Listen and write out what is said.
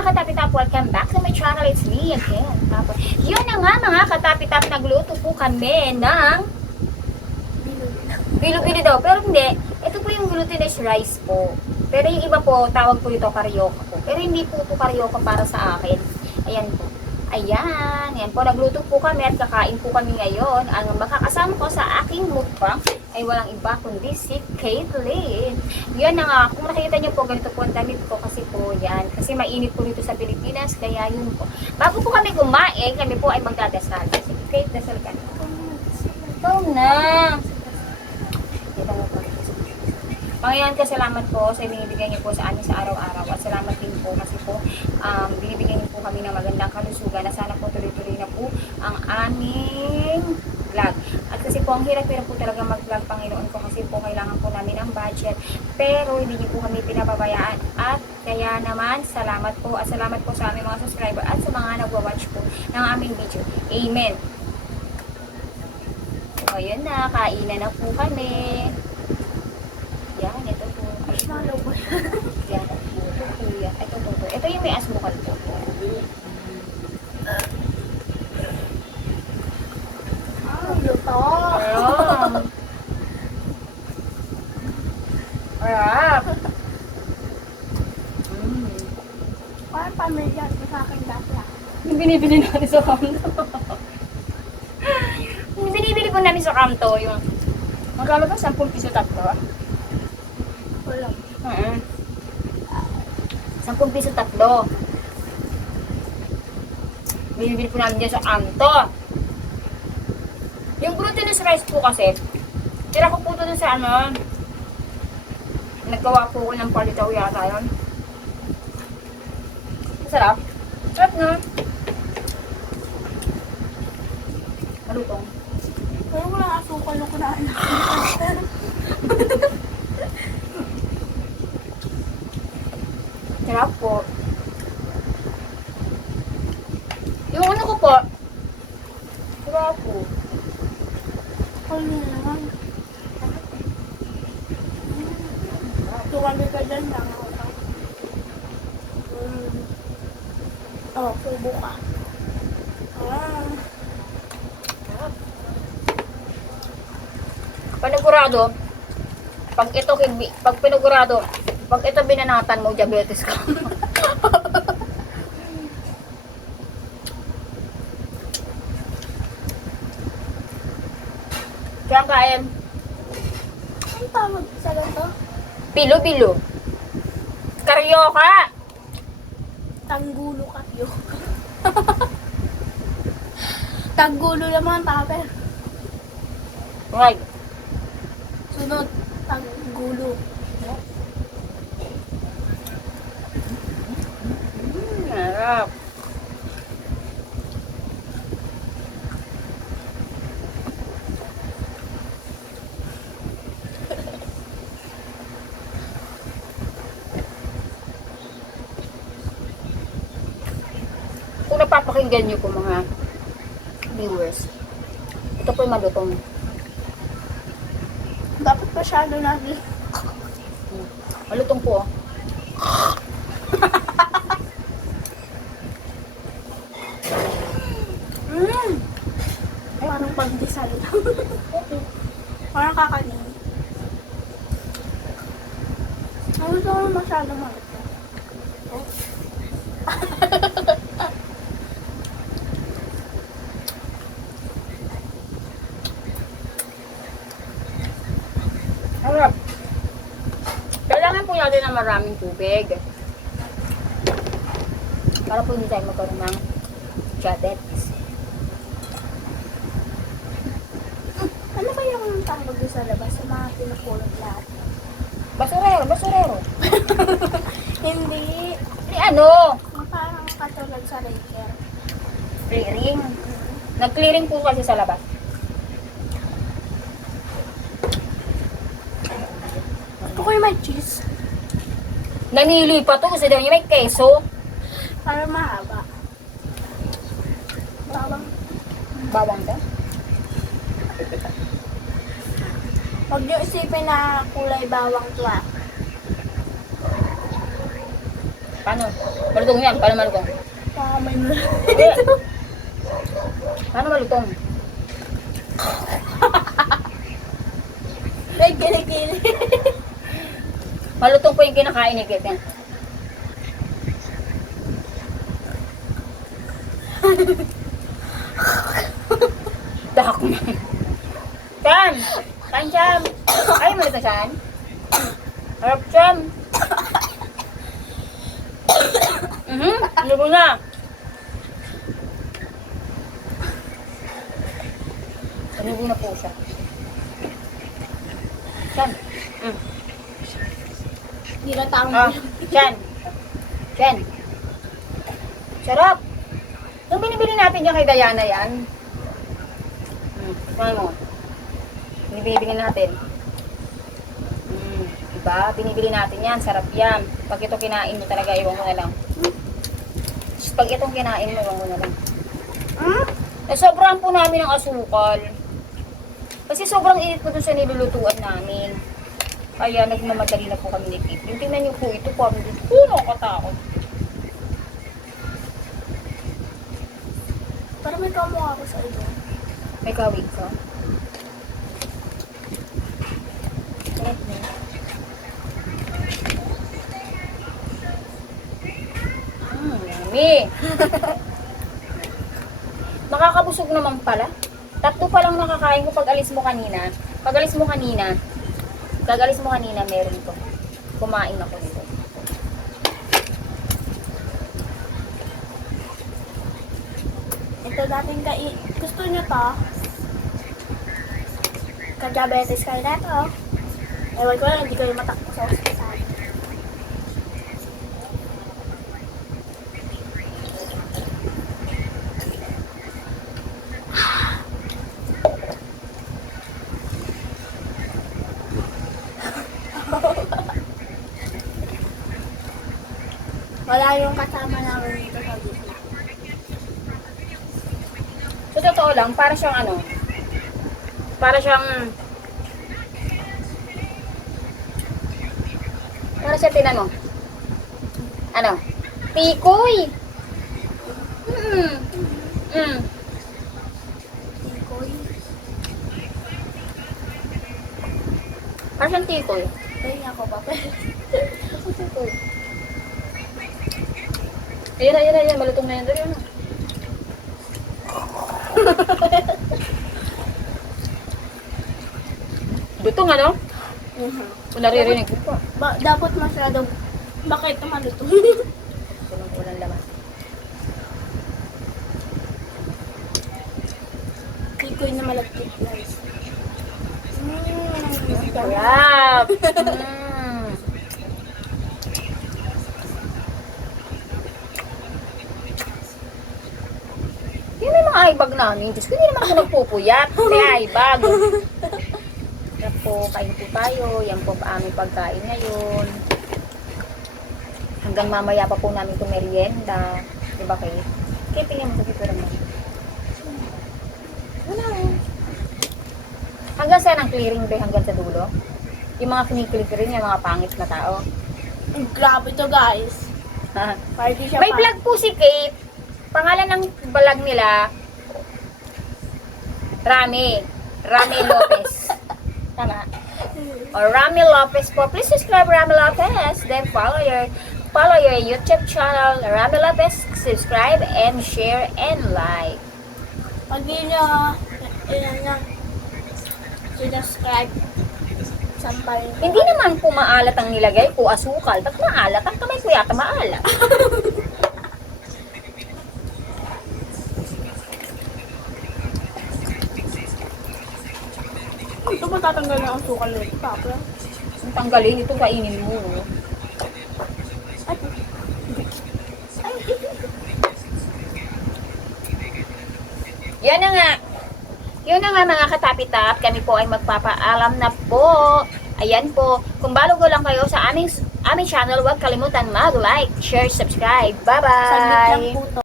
mga katapitap, welcome back to my channel. It's me again. Tapos, yun na nga mga katapitap, nagluto po kami ng bilo-bilo daw. Pero hindi, ito po yung glutinous rice po. Pero yung iba po, tawag po ito karyoka po. Pero hindi po ito karyoka para sa akin. Ayan po. Ayan, yan po, nagluto po kami at kakain po kami ngayon. Ang makakasama ko sa aking mukbang ay walang iba kundi si Caitlyn. Yan na nga, kung nakikita niyo po, ganito po ang damit ko kasi po yan. Kasi mainit po dito sa Pilipinas, kaya yun po. Bago po kami kumain, kami po ay magdadasal. Sige, Kate, dasal ka na. Ito na. Kita mo po. Panginoon, salamat po sa binibigay niyo po sa amin sa araw-araw. At salamat din po kasi po binibigyan niyo po kami ng magandang kalusugan na sana po tuloy-tuloy na po ang aming vlog. At kasi po ang hirap-hirap po talaga mag-vlog, Panginoon ko, kasi po kailangan po namin ng budget. Pero hindi niyo po kami pinababayaan. At kaya naman, salamat po. At salamat po sa aming mga subscriber at sa mga nagwa-watch po ng aming video. Amen. So, ayun na. Kainan na po kami. Yan, ito po. Marshmallow ba Yan, ito po yan. Ito po. Ito yung may asmukal po. luto. Arap. Parang pamilyan ko sa akin dati. Yung binibili natin sa kanto. Yung binibili po namin sa kanto, yung magkano ba? 10 piso tatlo? Wala. 10 piso tatlo. Binibili po namin dyan sa kanto. Yung glutinous rice po kasi, tira ko po ito sa ano, naggawa po ko ng palitaw yata yun. Masarap. Sarap na. Malutong. Pero walang asukal ko na anak. Sarap po. Yung ano ko po, sarap po. Ano naman? Tuwali ka dyan lang ako. Oh, subo ka. Panigurado, pag pinigurado, pag ito binanatan mo, diabetes ka. Kaya kain, Ano tawag sa ganito? pilo-pilo. Karyoka! Tanggulo ka, yo. Tanggulo naman, taper. Right. Sunod, tanggulo. Harap. Kung napapakinggan niyo po mga viewers, ito po yung malutong. Dapat masyado natin. Malutong po. Parang pagdesal lang. Parang kakanin. Ano ito masyado malit? Oh. Harap. Kailangan po natin ng maraming tubig. Para po hindi tayo magkaroon ng diabetes. Ano ba yung tawag doon sa labas sa mga pinupulot lahat? Basurero, basurero. Hindi. Ano? Yung parang katulad sa Raker. Clearing. Nag-clearing po kasi sa labas. Gusto ko yung may cheese. Nanili pa to kasi daw niya may keso. Para mahaba. Bawang. Bawang ka? Huwag niyo isipin na kulay bawang to ah. Paano? Malutong yan. Paano malutong? Pakamay mo lang. Eh, paano malutong? May kilikili. Malutong po yung kinakain ni Kit. Yan. Dahak mo. Chan! Kain Chan! Ay, malutong Chan. Harap Chan. Lubo na. Lubo na po siya. Chan. Nilatang mo. Ah, Chan. Chan. Sarap. Yung binibili natin dyan kay Diana yan. Tingnan mo. Binibili natin. Diba? Binibili natin yan. Sarap yan. Pag ito kinain mo talaga, iwan ko na lang. Pag itong kinain mo, iwan ko na lang. Sobrang po namin ng asukal. Kasi sobrang init po dun sa nilulutuan namin. Kaya nagmamadali na po kami ni Kate. Yung tingnan niyo po, ito po kami dito. Nakatakot. Parang may kamukha ako sa iyo. May kawig ka? Yummy! Nakakabusog naman pala. Tatlo pa lang nakakain ko pag alis mo kanina. Pag alis mo kanina, meron ko. Kumain ako nito. Ito dating gusto nyo to? Ka-diabetes kayo na to. Ewan ko lang, hindi kayo matakbo sa hospital. Wala yung kasama namin dito sa gitna. So, totoo lang, para siyang para siyang tinan mo. Tikoy! Tikoy. Para siyang tikoy. Ayun ako pa. Tikoy. Ayan, malutong na yan. Dali, Lutong, ano? Kung naririnig mo po. Dapat masyadong bakit malutong. Tulong ulang laman. Tikoy na malagkit, guys. Sarap! Yung may mga aibag namin. Diyos ko, hindi naman ako nagpupuyat. May aibag. Yan po, kain po tayo. Yan po aming pagkain ngayon. Hanggang mamaya pa po namin itong merienda. Diba kayo? Kaya tingnan mo dito naman. Wala. Hanggang saan ang clearing ba? Hanggang sa dulo? Yung mga kiniklik rin, yung mga pangit na tao. Grabe to, guys. Party siya May vlog po si Kate. Pangalan ng vlog nila, Rami Lopez. Tama. Or Rami Lopez po. Please subscribe Rami Lopez. Then follow your YouTube channel, Rami Lopez. Subscribe and share and like. Pag di nyo, sinuscribe, sampal. Hindi naman po maalat ang nilagay ko, asukal. Ba't maalat? Ang kamay ko yata maalat. Ito ba tatanggal na ang sukal nito, Papa? Ang tanggalin, ito kainin mo. Yan na nga. Yun na nga mga katapitap. Kami po ay magpapaalam na po. Ayan po. Kung bago lang kayo sa aming channel, huwag kalimutan mag-like, share, subscribe. Saglit lang Bye-bye! po to.